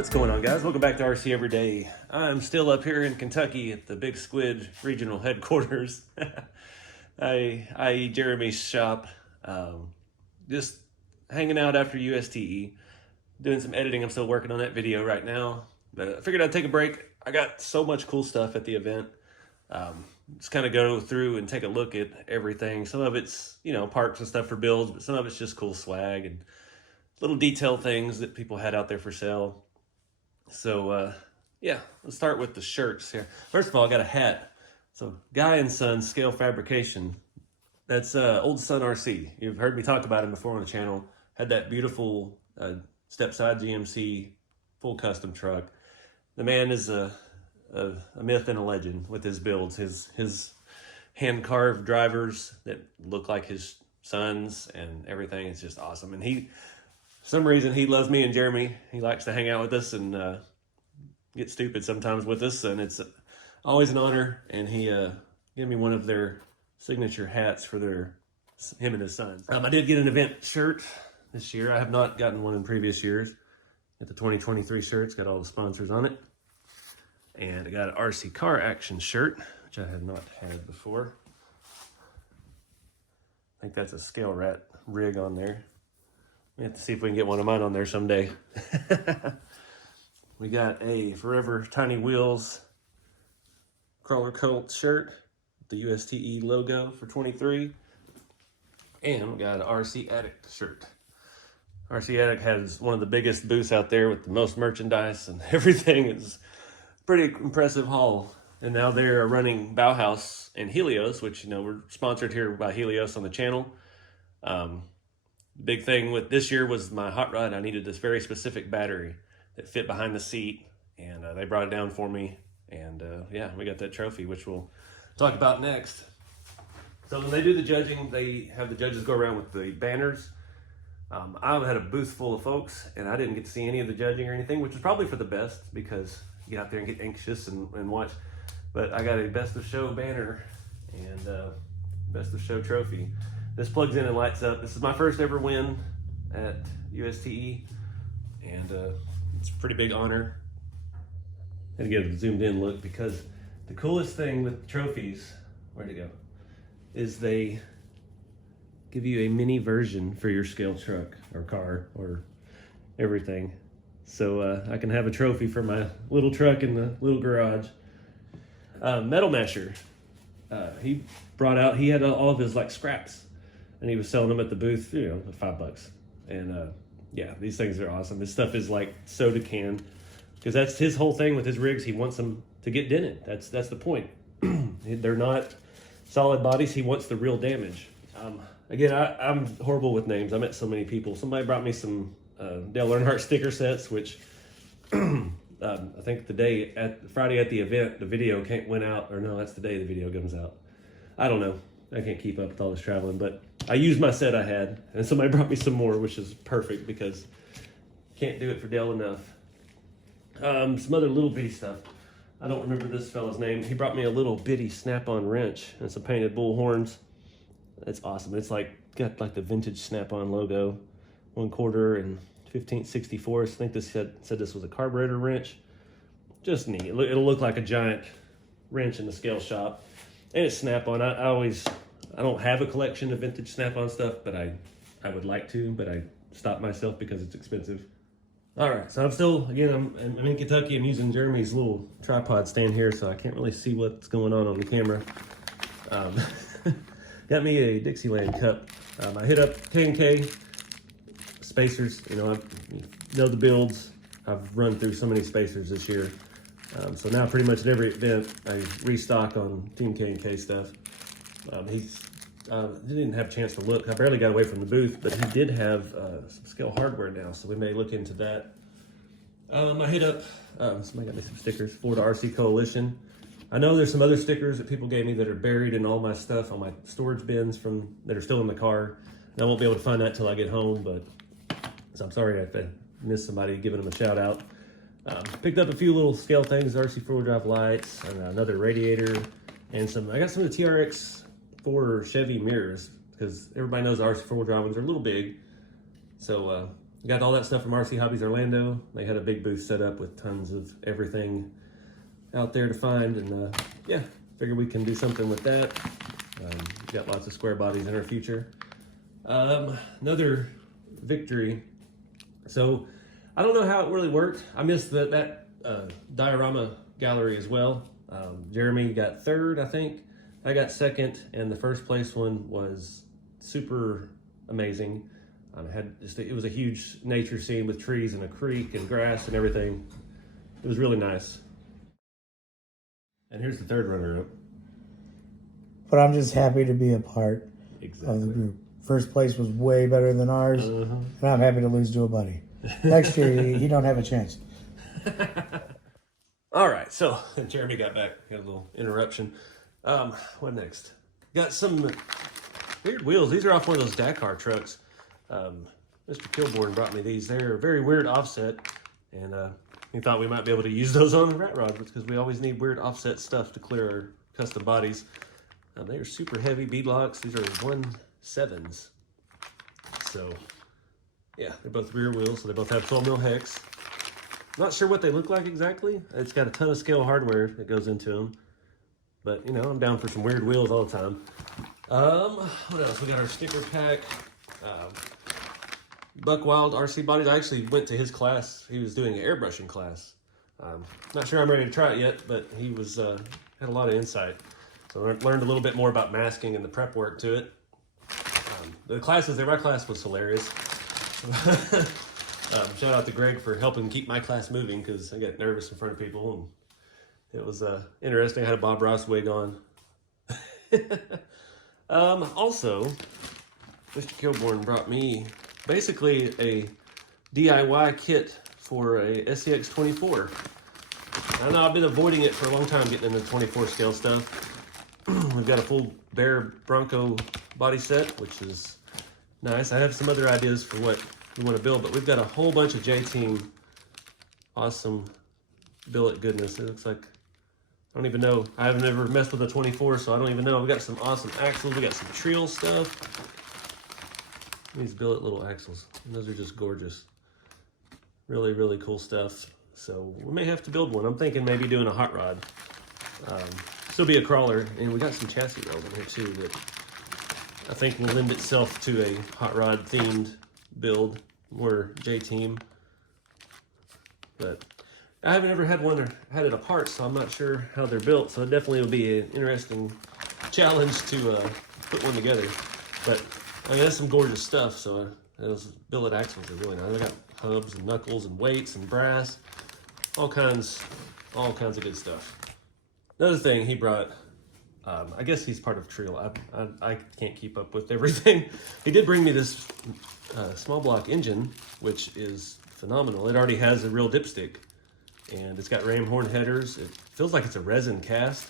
What's going on, guys? Welcome back to RC Everyday. I'm still up here in Kentucky at the Big Squid Regional Headquarters. I eat Jeremy's shop, just hanging out after USTE, doing some editing. I'm still working on that video right now, but I figured I'd take a break. I got so much cool stuff at the event. Just kind of go through and take a look at everything. Some of it's, parts and stuff for builds, but some of it's just cool swag and little detail things that people had out there for sale. So, yeah, let's start with the shirts here. First of all, I got a hat. So, Guy & Son Scale Fabrication. That's Old Sun RC. You've heard me talk about him before on the channel. Had that beautiful step-side GMC full custom truck. The man is a myth and a legend with his builds. His hand-carved drivers that look like his sons and everything is just awesome. And for some reason, he loves me and Jeremy. He likes to hang out with us and get stupid sometimes with us, and it's always an honor. And he gave me one of their signature hats for him and his sons. I did get an event shirt this year. I have not gotten one in previous years. Got the 2023 shirt. It's got all the sponsors on it. And I got an RC Car Action shirt, which I have not had before. I think that's a Scale Rat rig on there. We have to see if we can get one of mine on there someday. We got a Forever Tiny Wheels Crawler Cult shirt, the USTE logo for 23. And we got an RC Addict shirt. RC Addict has one of the biggest booths out there with the most merchandise and everything. It's a pretty impressive haul. And now they're running Bauhaus and Helios, which, we're sponsored here by Helios on the channel. Big thing with this year was my hot rod. I needed this very specific battery that fit behind the seat, and they brought it down for me. And yeah, we got that trophy, which we'll talk about next. So when they do the judging, they have the judges go around with the banners. I had a booth full of folks, and I didn't get to see any of the judging or anything, which is probably for the best because you get out there and get anxious and watch. But I got a best of show banner and best of show trophy. This plugs in and lights up. This is my first ever win at USTE, and it's a pretty big honor. I had to get a zoomed in look because the coolest thing with trophies, where'd it go, is they give you a mini version for your scale truck or car or everything. So I can have a trophy for my little truck in the little garage. Metal Masher, he had all of his scraps. And he was selling them at the booth, for $5. And yeah, these things are awesome. This stuff is like soda can, because that's his whole thing with his rigs. He wants them to get dented. That's the point. They're not solid bodies. He wants the real damage. Again, I'm horrible with names. I met so many people. Somebody brought me some Dale Earnhardt sticker sets, which I think Friday at the event, the video went out, or no, that's the day the video comes out. I don't know. I can't keep up with all this traveling, but I used my set I had, and somebody brought me some more, which is perfect because can't do it for Dale enough. Some other little bitty stuff. I don't remember this fella's name. He brought me a little bitty snap-on wrench and some painted bull horns. That's awesome. It's got the vintage Snap-on logo, 1/4 and 15/64. I think this said this was a carburetor wrench. Just neat. It'll look like a giant wrench in the scale shop. And it's Snap-on. I don't have a collection of vintage Snap-on stuff, but I would like to, but I stopped myself because it's expensive. All right, so I'm in Kentucky. I'm using Jeremy's little tripod stand here, so I can't really see what's going on the camera. Got me a Dixieland cup. I hit up K&K spacers. I know the builds. I've run through so many spacers this year. So now pretty much at every event, I restock on Team K&K stuff. He didn't have a chance to look. I barely got away from the booth, but he did have some scale hardware now, so we may look into that. I hit up, somebody got me some stickers, Florida RC Coalition. I know there's some other stickers that people gave me that are buried in all my stuff, all my storage bins that are still in the car. And I won't be able to find that till I get home, so I'm sorry if I missed somebody giving them a shout out. Picked up a few little scale things, RC four-wheel drive lights, and another radiator, and I got some of the TRX4 Chevy mirrors, because everybody knows the RC four-wheel drive ones are a little big. So got all that stuff from RC Hobbies Orlando. They had a big booth set up with tons of everything out there to find, and yeah, figure we can do something with that. Got lots of square bodies in our future. Another victory. So I don't know how it really worked. I missed that Diorama gallery as well. Jeremy got third, I think. I got second, and the first place one was super amazing. It was a huge nature scene with trees and a creek and grass and everything. It was really nice. And here's the third runner-up. But I'm just happy to be a part of the group. First place was way better than ours, and I'm happy to lose to a buddy. Next year, he don't have a chance. All right, so Jeremy got back. Got a little interruption. What next? Got some weird wheels. These are off one of those Dakar trucks. Mr. Kilborn brought me these. They're a very weird offset, and he thought we might be able to use those on the rat rod because we always need weird offset stuff to clear our custom bodies. They are super heavy beadlocks. These are 1.7s. So, yeah, they're both rear wheels, so they both have 12 mil hex. Not sure what they look like exactly. It's got a ton of scale hardware that goes into them. But, you know, I'm down for some weird wheels all the time. What else? We got our sticker pack. Buck Wild RC Bodies. I actually went to his class. He was doing an airbrushing class. Not sure I'm ready to try it yet, but he was had a lot of insight. So I learned a little bit more about masking and the prep work to it. My class was hilarious. Shout out to Greg for helping keep my class moving because I get nervous in front of people. And it was interesting. I had a Bob Ross wig on. Also, Mr. Kilborn brought me basically a DIY kit for a SCX 24. I know I've been avoiding it for a long time, getting into 24 scale stuff. We've got a full Bear Bronco body set, which is nice. I have some other ideas for what we want to build, but we've got a whole bunch of J-Team awesome billet goodness. It looks like, I don't even know. I haven't ever messed with a 24, so I don't even know. We got some awesome axles. We got some Trill stuff. These billet little axles. And those are just gorgeous. Really, really cool stuff. So we may have to build one. I'm thinking maybe doing a hot rod. Still be a crawler, and we got some chassis rails in here too that I think will lend itself to a hot rod themed build, more J-Team. But I haven't ever had one or had it apart, so I'm not sure how they're built. So it definitely will be an interesting challenge to put one together. But I mean, that's some gorgeous stuff. So those billet axles are really nice. They got hubs and knuckles and weights and brass, all kinds of good stuff. Another thing he brought, I guess he's part of Trill. I can't keep up with everything. He did bring me this small block engine, which is phenomenal. It already has a real dipstick, and it's got ram horn headers. It feels like it's a resin cast.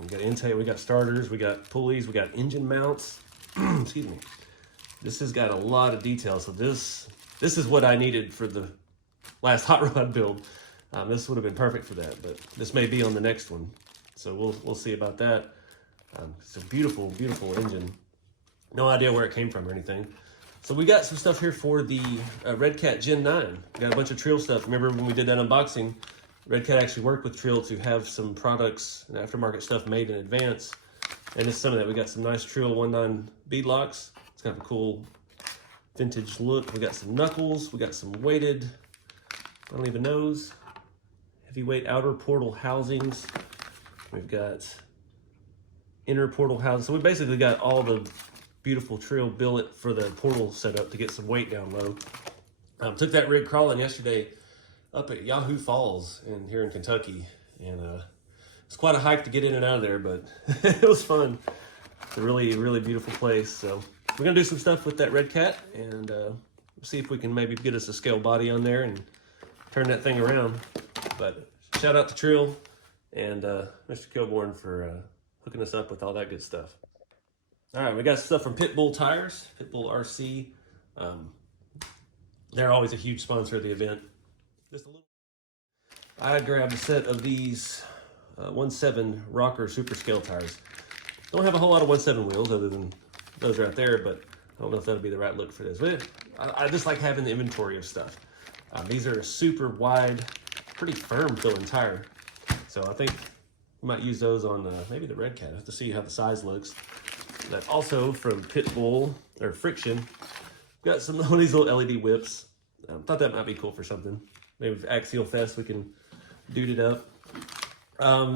We got intake, we got starters, we got pulleys, we got engine mounts. Excuse me. This has got a lot of detail. So this is what I needed for the last hot rod build. This would have been perfect for that, but this may be on the next one. So we'll see about that. It's a beautiful, beautiful engine. No idea where it came from or anything. So we got some stuff here for the Red Cat Gen 9. We got a bunch of Trill stuff. Remember when we did that unboxing, Red Cat actually worked with Trill to have some products and aftermarket stuff made in advance. And it's some of that. We got some nice Trill 1.9 beadlocks. It's got a cool vintage look. We got some knuckles. We got some weighted, I don't even know, heavyweight outer portal housings. We've got inner portal housing. So we basically got all the beautiful Trill billet for the portal setup to get some weight down low. Took that rig crawling yesterday up at Yahoo Falls here in Kentucky. And it's quite a hike to get in and out of there, but it was fun. It's a really, really beautiful place. So we're gonna do some stuff with that Red Cat and see if we can maybe get us a scale body on there and turn that thing around. But shout out to Trill and Mr. Kilborn for hooking us up with all that good stuff. All right, we got stuff from Pitbull Tires, Pitbull RC. They're always a huge sponsor of the event. Just a little. I grabbed a set of these 1.7 Rocker Super Scale tires. Don't have a whole lot of 1.7 wheels other than those right there, but I don't know if that'll be the right look for this. But I just like having the inventory of stuff. These are a super wide, pretty firm filling tire. So I think we might use those on maybe the Red Cat. I have to see how the size looks. That's also from Pitbull, or Friction. Got some of these little LED whips. Thought that might be cool for something. Maybe with Axial Fest we can dude it up.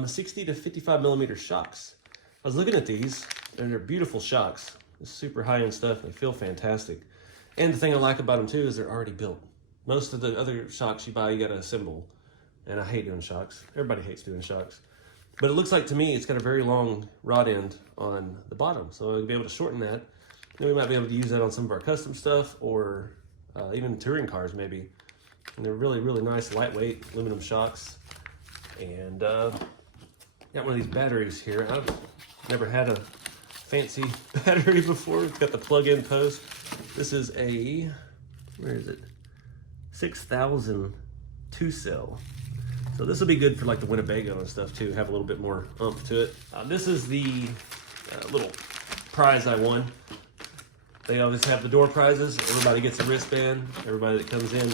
60 to 55 millimeter shocks. I was looking at these, and they're beautiful shocks. It's super high-end stuff. They feel fantastic. And the thing I like about them too is they're already built. Most of the other shocks you buy, you gotta assemble. And I hate doing shocks. Everybody hates doing shocks. But it looks like to me, it's got a very long rod end on the bottom. So I'll be able to shorten that. Then we might be able to use that on some of our custom stuff or even touring cars maybe. And they're really, really nice, lightweight aluminum shocks. And got one of these batteries here. I've never had a fancy battery before. It's got the plug-in post. This is a, where is it? 6,000 2-cell. So this will be good for like the Winnebago and stuff too. Have a little bit more oomph to it. This is the little prize I won. They always have the door prizes. Everybody gets a wristband. Everybody that comes in.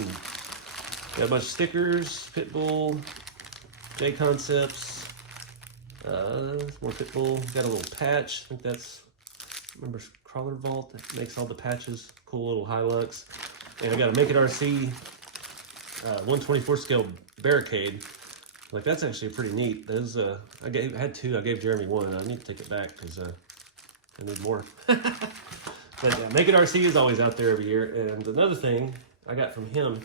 Got a bunch of stickers, Pitbull, J Concepts, more Pitbull. Got a little patch. I think that's, remember Crawler Vault that makes all the patches. Cool little Hilux. And I got a Make It RC 124 scale barricade. Like that's actually pretty neat. Those I had two. I gave Jeremy one. I need to take it back because I need more. But yeah, Make It RC is always out there every year. And another thing I got from him,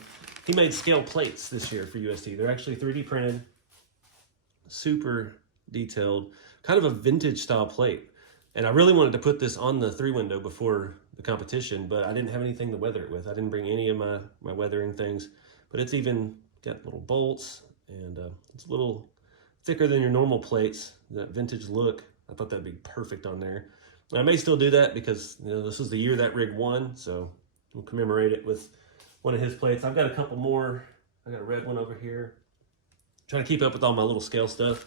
he made scale plates this year for USTE. They're actually 3D printed, super detailed, kind of a vintage style plate. And I really wanted to put this on the 3-window before the competition, but I didn't have anything to weather it with. I didn't bring any of my weathering things, but it's even got little bolts and it's a little thicker than your normal plates, that vintage look. I thought that'd be perfect on there. And I may still do that because this was the year that rig won, so we'll commemorate it with one of his plates. I've got a couple more. I got a red one over here. Trying to keep up with all my little scale stuff.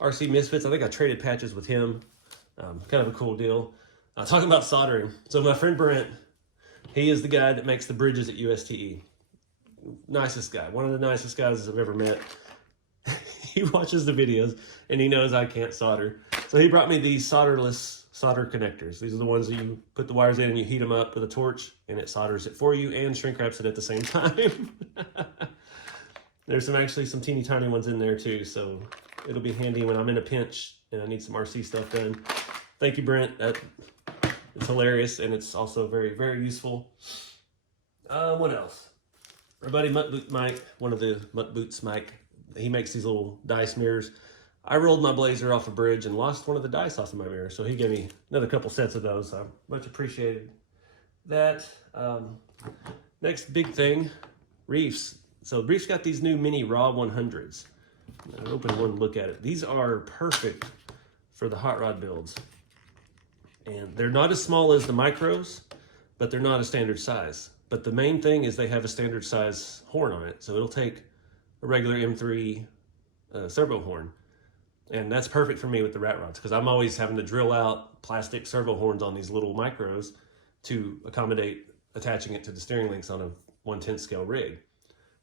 RC Misfits, I think I traded patches with him. Kind of a cool deal. Talking about soldering. So my friend Brent, he is the guy that makes the bridges at USTE. Nicest guy. One of the nicest guys I've ever met. He watches the videos and he knows I can't solder. So he brought me these solderless solder connectors. These are the ones that you put the wires in and you heat them up with a torch and it solders it for you and shrink wraps it at the same time. There's actually some teeny tiny ones in there too, so it'll be handy when I'm in a pinch and I need some RC stuff done. Thank you, Brent. It's hilarious and it's also very, very useful. What else? Our buddy Mutt Boot Mike, one of the Mutt Boots Mike, he makes these little dice mirrors. I rolled my Blazer off a bridge and lost one of the dice off of my mirror, so he gave me another couple sets of those. I much appreciated that. Next big thing, reefs. So Reef's got these new mini Raw 100s. I open one, look at it. These are perfect for the hot rod builds. And they're not as small as the micros, but they're not a standard size. But the main thing is they have a standard size horn on it. So it'll take a regular M3 servo horn. And that's perfect for me with the rat rods because I'm always having to drill out plastic servo horns on these little micros to accommodate attaching it to the steering links on a 1/10 scale rig.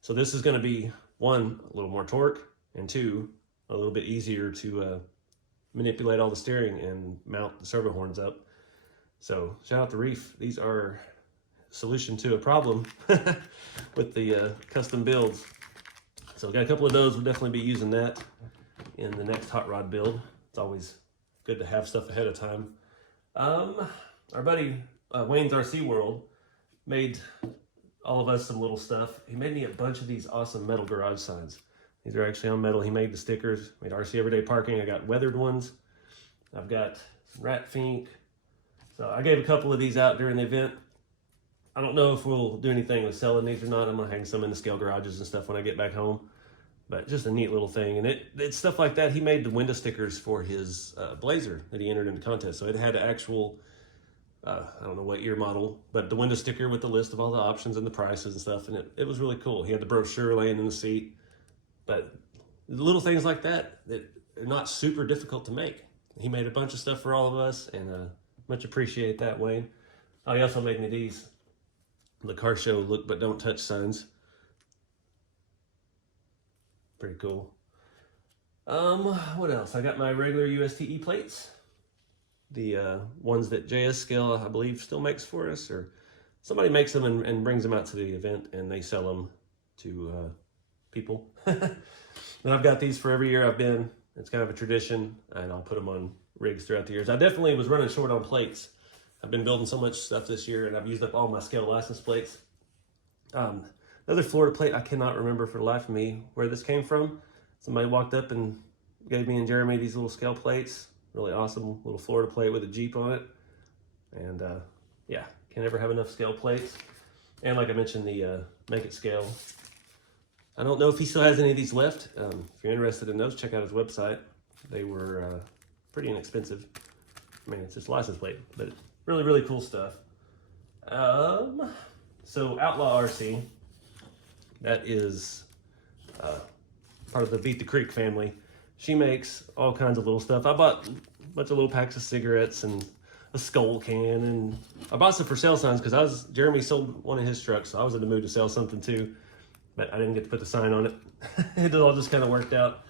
So this is going to be, one, a little more torque, and two, a little bit easier to manipulate all the steering and mount the servo horns up. So shout out to Reef. These are a solution to a problem with the custom builds. So got a couple of those. We'll definitely be using that in the next hot rod build. It's always good to have stuff ahead of time. Our buddy Wayne's RC World made all of us some little stuff. He made me a bunch of these awesome metal garage signs. These are actually on metal. He made the stickers, made RC Everyday Parking. I got weathered ones. I've got some rat fink. So I gave a couple of these out during the event. I don't know if we'll do anything with selling these or not. I'm gonna hang some in the scale garages and stuff when I get back home. But just a neat little thing. And it's stuff like that. He made the window stickers for his Blazer that he entered into contest. So it had an actual, I don't know what year model, but the window sticker with the list of all the options and the prices and stuff. And it was really cool. He had the brochure laying in the seat. But little things like that are not super difficult to make. He made a bunch of stuff for all of us, and much appreciate that, Wayne. Oh, he also made me these. The car show look but don't touch signs. Pretty cool. What else? I got my regular USTE plates. The ones that JS Scale, I believe, still makes for us, or somebody makes them and brings them out to the event, and they sell them to people. And I've got these for every year I've been. It's kind of a tradition, and I'll put them on rigs throughout the years. I definitely was running short on plates. I've been building so much stuff this year, and I've used up all my Scale license plates. Another Florida plate, I cannot remember for the life of me where this came from. Somebody walked up and gave me and Jeremy these little Scale plates. Really awesome little Florida plate with a Jeep on it. And yeah, can never have enough Scale plates. And like I mentioned, the Make It Scale. I don't know if he still has any of these left. If you're interested in those, check out his website. They were pretty inexpensive. I mean, it's just license plate, but really, really cool stuff. So Outlaw RC, that is part of the Beat the Creek family. She makes all kinds of little stuff. I bought a bunch of little packs of cigarettes and a skull can, and I bought some for sale signs because Jeremy sold one of his trucks, so I was in the mood to sell something too, but I didn't get to put the sign on it. It all just kind of worked out.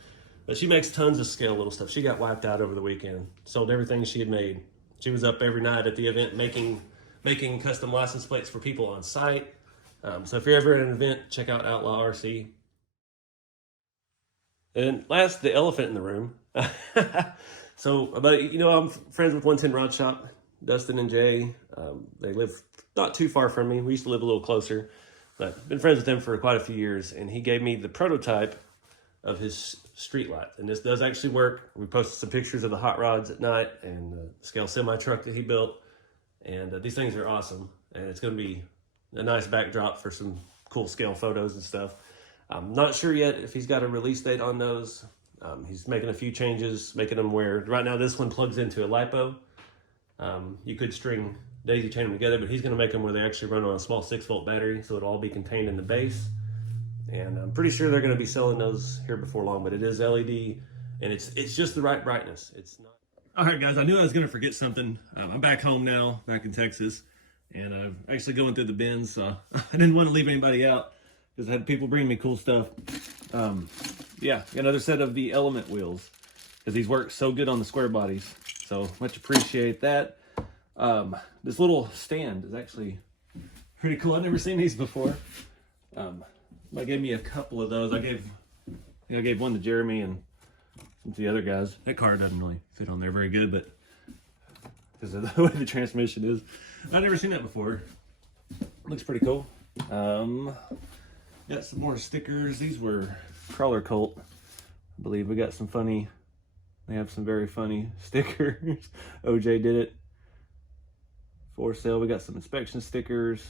But she makes tons of Scale little stuff. She got wiped out over the weekend. Sold everything she had made. She was up every night at the event making custom license plates for people on site. So if you're ever at an event, check out Outlaw RC. And last, the elephant in the room. So, I'm friends with 110 Rod Shop, Dustin and Jay. They live not too far from me. We used to live a little closer, but been friends with them for quite a few years. And he gave me the prototype of his street light. And this does actually work. We posted some pictures of the hot rods at night and the Scale semi truck that he built. And these things are awesome. And it's going to be a nice backdrop for some cool Scale photos and stuff. I'm not sure yet if he's got a release date on those. He's making a few changes, making them where, right now this one plugs into a LiPo. You could daisy chain them together, but he's going to make them where they actually run on a small 6-volt battery, so it'll all be contained in the base. And I'm pretty sure they're going to be selling those here before long, but it is LED, and it's just the right brightness. It's not. All right, guys, I knew I was going to forget something. I'm back home now, back in Texas, and I'm actually going through the bins, so I didn't want to leave anybody out because I had people bring me cool stuff. Yeah, another set of the Element wheels, because these work so good on the square bodies, so much appreciate that. This little stand is actually pretty cool. I've never seen these before. They gave me a couple of those. I gave one to Jeremy and to the other guys. That car doesn't really fit on there very good, but because of the way the transmission is. I've never seen that before. Looks pretty cool. Got some more stickers. These were Crawler Cult. I believe we got some funny, they have some very funny stickers. OJ did it. For sale. We got some inspection stickers,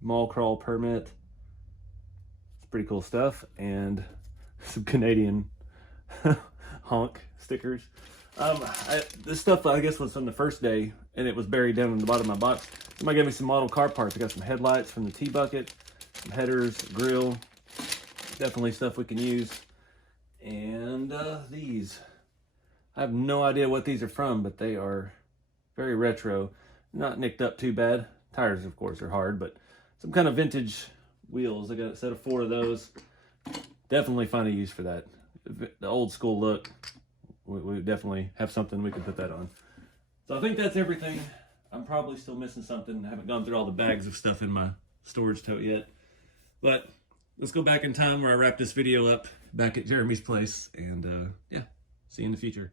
mall crawl permit. It's pretty cool stuff. And some Canadian honk stickers. This stuff, I guess, was from the first day, and it was buried down in the bottom of my box. Somebody gave me some model car parts. I got some headlights from the T-bucket, some headers, grill. Definitely stuff we can use. And these. I have no idea what these are from, but they are very retro. Not nicked up too bad. Tires, of course, are hard, but some kind of vintage wheels. I got a set of 4 of those. Definitely find a use for that. The old school look. We definitely have something we can put that on. So I think that's everything. I'm probably still missing something. I haven't gone through all the bags of stuff in my storage tote yet. But let's go back in time where I wrap this video up back at Jeremy's place. And yeah, see you in the future.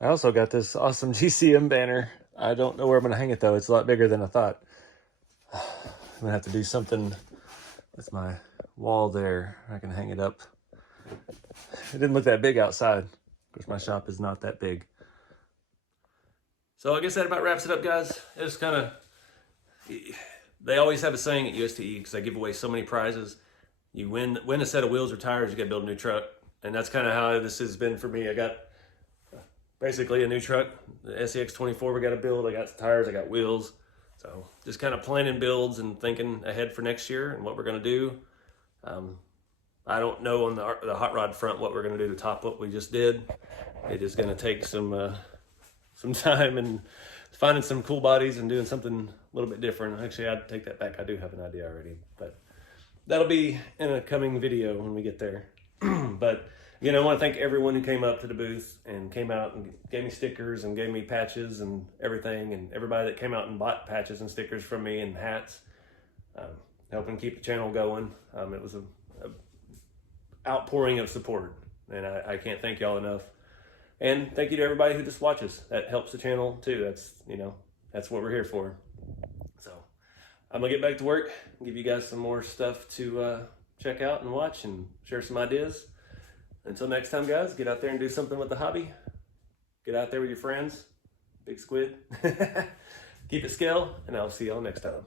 I also got this awesome GCM banner. I don't know where I'm going to hang it though. It's a lot bigger than I thought. I'm going to have to do something with my wall there. I can hang it up. It didn't look that big outside. Of course, my shop is not that big. So I guess that about wraps it up, guys. It's kind of, they always have a saying at USTE, because they give away so many prizes. You win a set of wheels or tires, you got to build a new truck. And that's kind of how this has been for me. I got basically a new truck, the SEX24 we got to build. I got tires, I got wheels. So just kind of planning builds and thinking ahead for next year and what we're going to do. I don't know on the hot rod front what we're going to do to top what we just did. It is going to take some time and finding some cool bodies and doing something a little bit different. Actually, I'd take that back. I do have an idea already, but that'll be in a coming video when we get there. But again, I want to thank everyone who came up to the booth and came out and gave me stickers and gave me patches and everything, and everybody that came out and bought patches and stickers from me and hats, helping keep the channel going. It was a outpouring of support, and I can't thank y'all enough. And thank you to everybody who just watches. That helps the channel too. That's, you know, that's what we're here for. So I'm gonna get back to work and give you guys some more stuff to check out and watch and share some ideas. Until next time, guys, get out there and do something with the hobby. Get out there with your friends. Big squid. Keep it scale, and I'll see y'all next time.